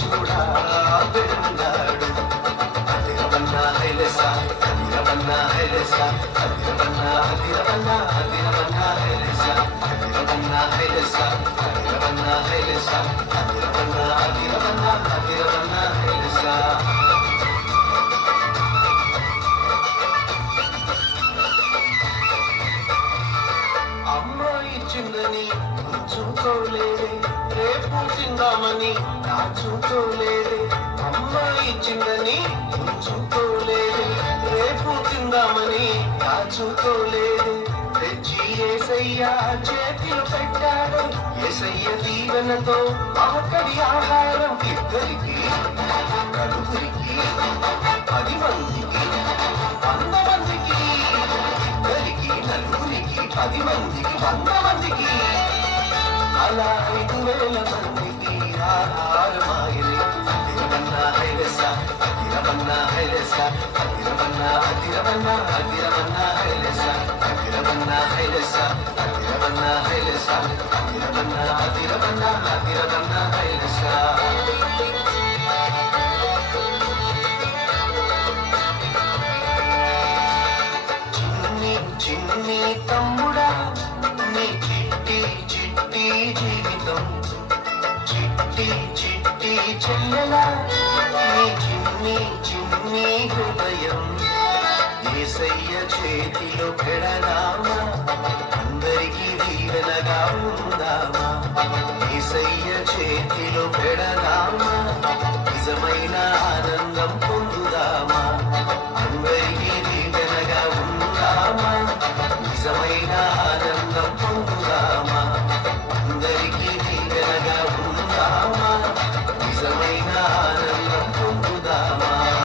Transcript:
చూడా పెరుగాడు అదిరవన్నా హైలెసా అదిరవన్నా హైలెసా అదిరవన్నా అదిరవన్నా అదిరవన్నా హైలెసా అదిరవన్నా హైలెసా అదిరవన్నా హైలెసా అదిరవన్నా అదిరవన్నా అదిరవన్నా హైలెసా అమ్మాయి చిన్నని ఉంచుకోలేదే రేపు తిందామని దాచుకోలేదే అమ్మాయి చిన్నని ఉంచుకోలేదే రేపు తిందామని దాచుకోలేదే తెచ్చి ఏసయ్య చేతిలో పెట్టాడు ఏసయ్య దీవెనతో ఆకలి ఆహారం ఇద్దరికి నలుగురికి 10 మందికి 100 మందికి ఇద్దరికి నలుగురికి 10 మందికి 100 మందికి అలా 5,000 మందికి ఆహారమాయని అదిరవన్నా హైలెసా అదిరవన్నా హైలెసా అదిరవన్నా అదిరవన్నా అదిరవన్నా హైలెసా అదిరవన్నా హైలెసా అదిరవన్నా హైలెసా అదిరవన్నా అదిరవన్నా అదిరవన్నా హైలెసా చిన్ని తమ్ముడా నీ చిట్టి చిట్టి జీవితం చిట్టి చిట్టి చెల్లెలా నీ చిన్ని చిన్ని హృదయం యేసయ్య చేతిలో పెడదామా అందరికీ దీవెనగా ఉందామా యేసయ్య చేతిలో పెడదామా నిజమైన